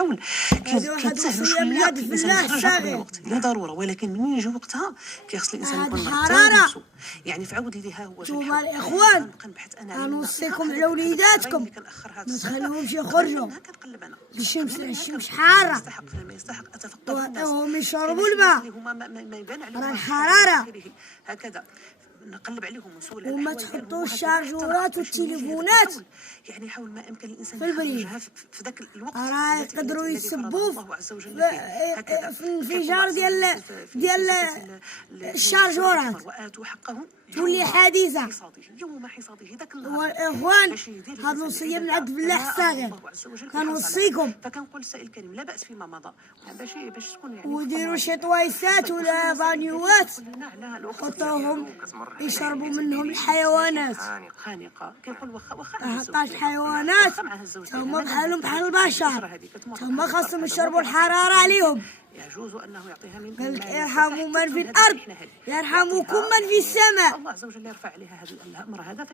كيحاول كيتسهل شويه الانسان يخرج قبل الوقت لا ضروره، ولكن من يجي وقتها كيخص الانسان يكون مرتاح نفسه. يعني في عاود لي ها هو نتوما الاخوان كنبحث انا غنوصيكم على وليداتكم ما تخليهمش يخرجوا الشمس حاره، وعطيوهم يشربوا الماء، راه الحراره، هكذا نقلب عليهم ونسول وما تحطوش الشارجورات والتليفونات يعني حاول ما امكن الانسان في البريد، يخرجها في ذاك الوقت راه يقدروا يسبوا في الانفجار ديال الشارجورات واتوا حقهم تولي حادثه. يوم حصاده ذاك النهار. واخوان هاد الوصيه من عبد الله الصغير كنوصيكم، فكنقول السائل الكريم لا باس فيما مضى باش تكون يعني وديروا شي طويسات ولا بانيوات حطوهم يشربوا منهم الحيوانات، خانقه كيقول واخا حتى الحيوانات هما بحالهم بحال البشر، هما خاصهم يشربوا الحراره عليهم. يجوز انه يعطيها من قالك ارحموا من في الارض يرحمكم من في السماء. الله عز وجل يرفع عليها هذا الامر هذا.